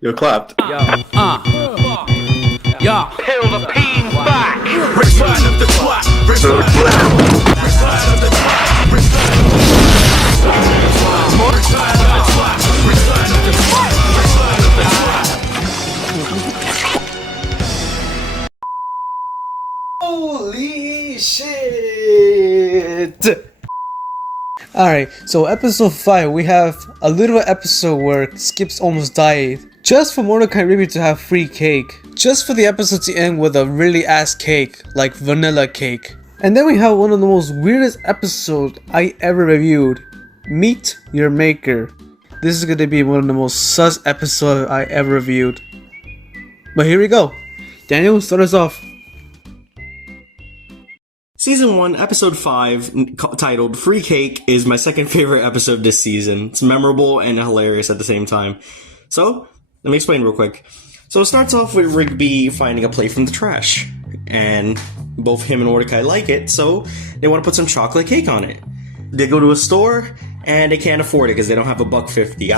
You're clapped. Yo, yo, Peel the peas back. Return of the twat. Return of the Holy shit! Alright, so episode 5, we have a little episode where Skips almost died. Just for Mordecai and Ruby to have free cake. Just for the episode to end with a really ass cake, like vanilla cake. And then we have one of the most weirdest episodes I ever reviewed. Meet Your Maker. This is gonna be one of the most sus episodes I ever reviewed. But here we go. Daniel, start us off. Season 1, Episode 5, titled Free Cake, is my second favorite episode this season. It's memorable and hilarious at the same time. So, let me explain real quick. So it starts off with Rigby finding a plate from the trash. And both him and Mordecai like it, so they want to put some chocolate cake on it. They go to a store, and they can't afford it because they don't have $1.50.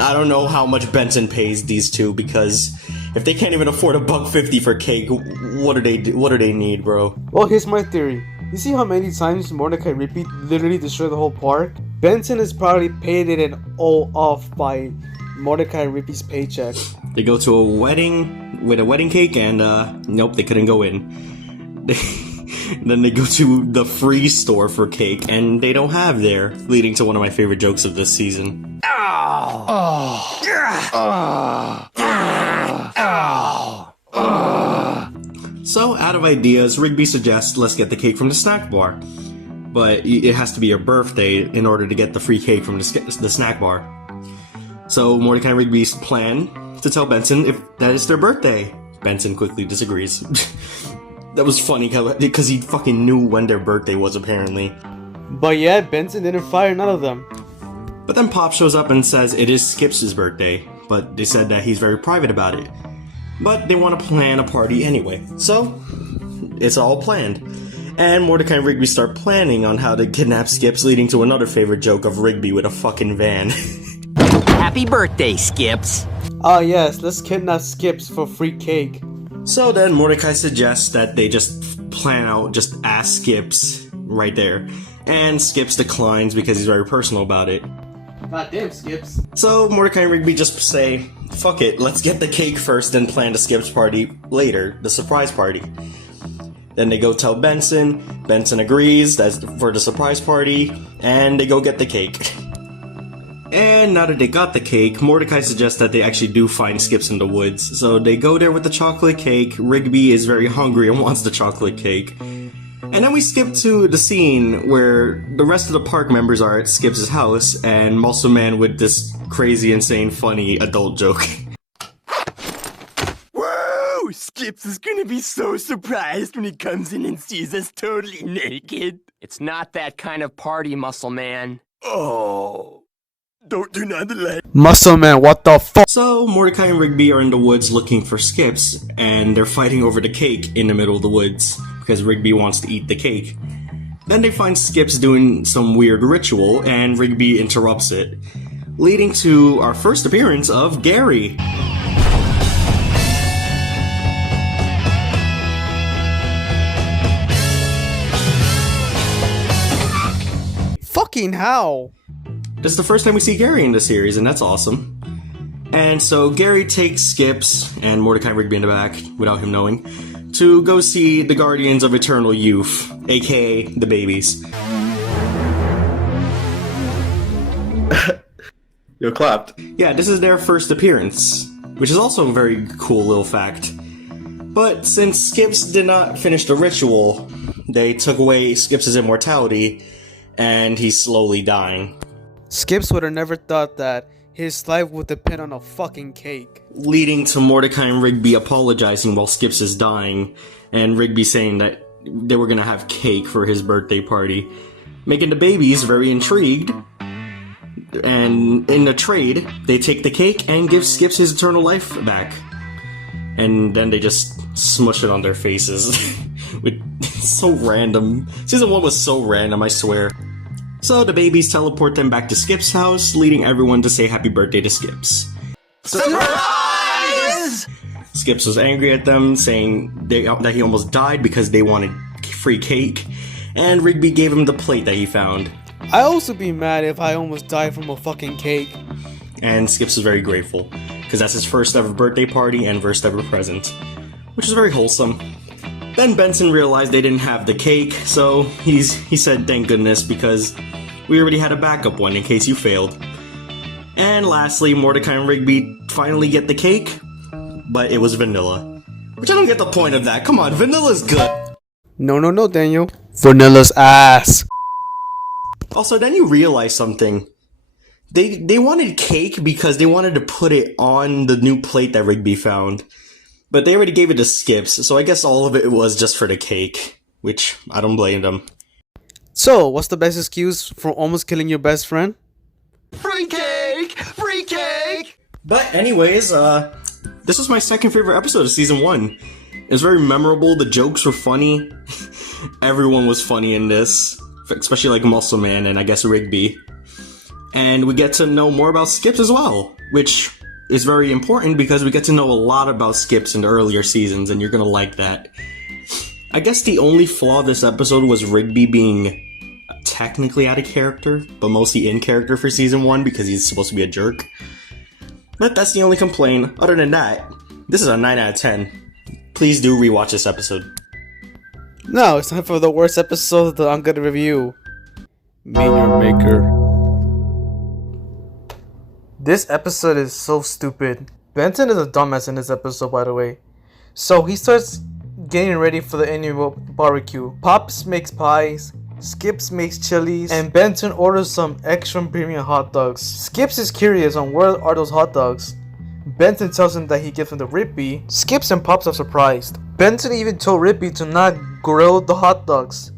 I don't know how much Benson pays these two, because if they can't even afford $1.50 for cake, what do they need, bro? Well, here's my theory. You see how many times Mordecai and Ruby literally destroyed the whole park? Benson is probably paid it all off by Mordecai and Ruby's paycheck. They go to a wedding with a wedding cake, and nope, they couldn't go in. Then they go to the free store for cake, and they don't have there, leading to one of my favorite jokes of this season. So, out of ideas, Rigby suggests let's get the cake from the snack bar. But it has to be your birthday in order to get the free cake from the snack bar. So, Mordecai and Rigby's plan to tell Benson if that is their birthday. Benson quickly disagrees. That was funny because he fucking knew when their birthday was, apparently. But yet, Benson didn't fire none of them. But then Pop shows up and says it is Skips' birthday, but they said that he's very private about it. But they want to plan a party anyway, so it's all planned. And Mordecai and Rigby start planning on how to kidnap Skips, leading to another favorite joke of Rigby with a fucking van. happy birthday, Skips. Ah yes, let's kidnap Skips for free cake. So then Mordecai suggests that they just plan out, just ask Skips right there. And Skips declines because he's very personal about it. God damn, Skips. So Mordecai and Rigby just say, fuck it, let's get the cake first and plan the Skips party later, the surprise party. Then they go tell Benson, Benson agrees that's for the surprise party, and they go get the cake. And now that they got the cake, Mordecai suggests that they actually do find Skips in the woods. So they go there with the chocolate cake, Rigby is very hungry and wants the chocolate cake. And then we skip to the scene where the rest of the park members are at Skips' house, and Muscle Man with this crazy, insane, funny adult joke. Whoa! Skips is gonna be so surprised when he comes in and sees us totally naked. It's not that kind of party, Muscle Man. Oh. Don't do nothing like. Muscle Man, what the fuck? So Mordecai and Rigby are in the woods looking for Skips, and they're fighting over the cake in the middle of the woods, because Rigby wants to eat the cake. Then they find Skips doing some weird ritual, and Rigby interrupts it, leading to our first appearance of Gary. Fucking how? This is the first time we see Gary in the series, and that's awesome. And so Gary takes Skips, and Mordecai and Rigby in the back, without him knowing, to go see the Guardians of Eternal Youth, aka the babies. You're clapped. Yeah, this is their first appearance, which is also a very cool little fact. But since Skips did not finish the ritual, they took away Skips' immortality, and he's slowly dying. Skips would have never thought that his life would depend on a fucking cake. Leading to Mordecai and Rigby apologizing while Skips is dying, and Rigby saying that they were gonna have cake for his birthday party, making the babies very intrigued. And in the trade, they take the cake and give Skips his eternal life back. And then they just smush it on their faces. It's so random. Season 1 was so random, I swear. So the babies teleport them back to Skip's house, leading everyone to say happy birthday to Skips. Surprise! Skips was angry at them, saying that he almost died because they wanted free cake, and Rigby gave him the plate that he found. I also be mad if I almost died from a fucking cake. And Skips was very grateful, because that's his first ever birthday party and first ever present, which is very wholesome. Then Benson realized they didn't have the cake, so he said thank goodness, because we already had a backup one in case you failed. And lastly, Mordecai and Rigby finally get the cake, but it was vanilla. Which I don't get the point of that. Come on, vanilla's good. No, Daniel. Vanilla's ass. Also, then you realize something. They wanted cake because they wanted to put it on the new plate that Rigby found. But they already gave it to Skips, so I guess all of it was just for the cake. Which, I don't blame them. So, what's the best excuse for almost killing your best friend? Free cake! Free cake! But anyways, this was my second favorite episode of season 1. It was very memorable, the jokes were funny. Everyone was funny in this, especially like Muscle Man and I guess Rigby. And we get to know more about Skips as well, which is very important because we get to know a lot about Skips in the earlier seasons, and you're gonna like that. I guess the only flaw of this episode was Rigby being technically out of character, but mostly in character for season 1 because he's supposed to be a jerk. But that's the only complaint. Other than that, this is a 9 out of 10. Please do rewatch this episode. No, it's time for the worst episode that I'm gonna review. Minion Maker. This episode is so stupid. Benson is a dumbass in this episode, by the way. So he starts getting ready for the annual barbecue. Pops makes pies, Skips makes chilies, and Benson orders some extra premium hot dogs. Skips is curious on where are those hot dogs. Benson tells him that he gives them to Rippy. Skips and Pops are surprised. Benson even told Rippy to not grill the hot dogs.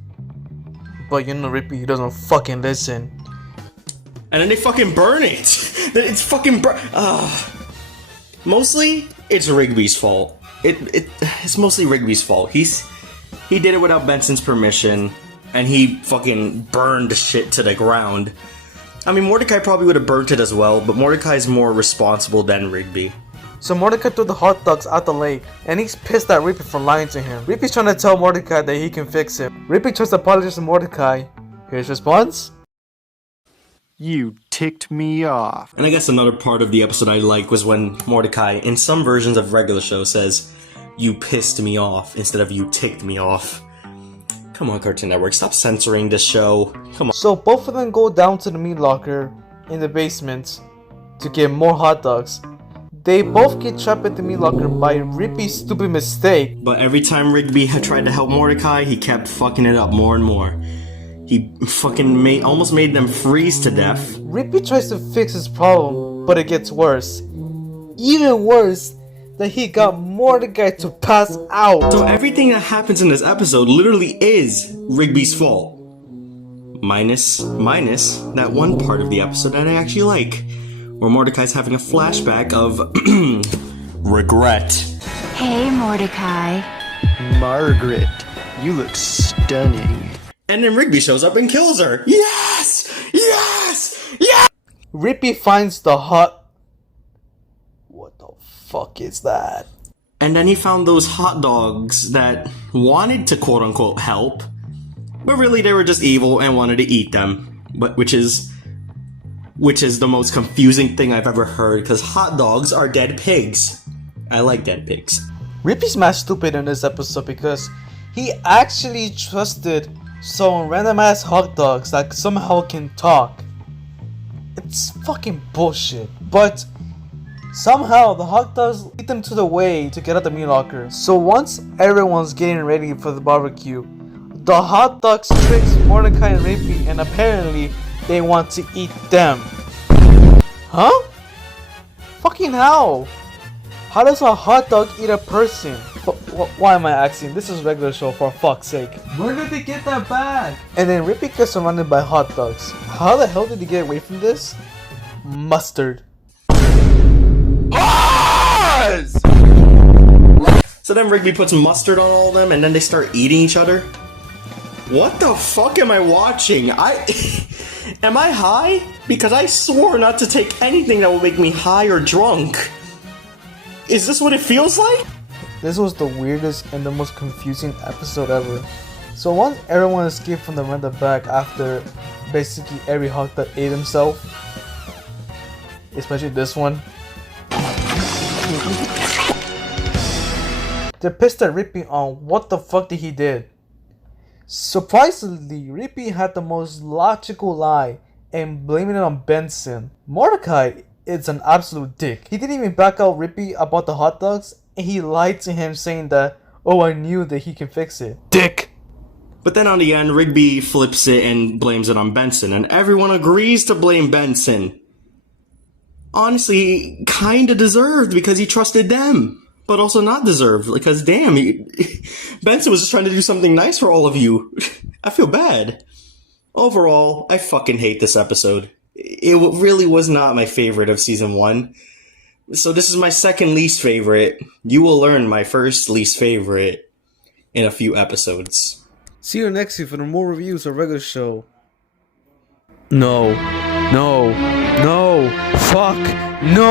But you know Rippy doesn't fucking listen. And then they fucking burn it! It's fucking mostly, it's Rigby's fault. It's mostly Rigby's fault. He did it without Benson's permission, and he fucking burned shit to the ground. I mean, Mordecai probably would have burnt it as well, but Mordecai's more responsible than Rigby. So Mordecai threw the hot dogs out the lake, and he's pissed at Rippy for lying to him. Rippy's trying to tell Mordecai that he can fix it. Rippy tries to apologize to Mordecai. Here's his response. You ticked me off. And I guess another part of the episode I like was when Mordecai, in some versions of regular show, says, "You pissed me off," instead of "you ticked me off." Come on, Cartoon Network, stop censoring this show. Come on. So both of them go down to the meat locker in the basement to get more hot dogs. They both get trapped at the meat locker by Rippy's stupid mistake. But every time Rigby had tried to help Mordecai, he kept fucking it up more and more. He fucking almost made them freeze to death. Rippy tries to fix his problem, but it gets worse. Even worse, that he got Mordecai to pass out. So everything that happens in this episode literally is Rigby's fault. Minus that one part of the episode that I actually like, where Mordecai's having a flashback of regret. Hey, Mordecai. Margaret, you look stunning. And then Rigby shows up and kills her. Yes! Yes! Yes! Rippy finds the hot... What the fuck is that? And then he found those hot dogs that wanted to quote-unquote help, but really they were just evil and wanted to eat them. But which is the most confusing thing I've ever heard, because hot dogs are dead pigs. I like dead pigs. Rippy's mad stupid in this episode because he actually trusted some random ass hot dogs that somehow can talk. It's fucking bullshit. But somehow the hot dogs lead them to the way to get out the meat locker. So once everyone's getting ready for the barbecue, the hot dogs tricks Mordecai and Rippy, and apparently they want to eat them. Huh? Fucking how? How does a hot dog eat a person? Why am I asking? This is regular show, for fuck's sake. Where did they get that bag? And then Rippy gets surrounded by hot dogs. How the hell did he get away from this? Mustard. So then Rigby puts mustard on all of them, and then they start eating each other. What the fuck am I watching? Am I high? Because I swore not to take anything that will make me high or drunk. Is this what it feels like? This was the weirdest and the most confusing episode ever. So once everyone escaped from the render back after basically every hot dog ate himself, especially this one, they're pissed at Rippy on what the fuck did he did. Surprisingly, Rippy had the most logical lie and blaming it on Benson. Mordecai is an absolute dick. He didn't even back out Rippy about the hot dogs, and he lied to him saying that, oh, I knew that he can fix it. Dick! But then on the end, Rigby flips it and blames it on Benson, and everyone agrees to blame Benson. Honestly, kinda deserved because he trusted them, but also not deserved because damn, Benson was just trying to do something nice for all of you. I feel bad. Overall, I fucking hate this episode. It really was not my favorite of season 1. So this is my second least favorite. You will learn my first least favorite in a few episodes. See you next week for the more reviews of regular show. No. No. No. Fuck. No.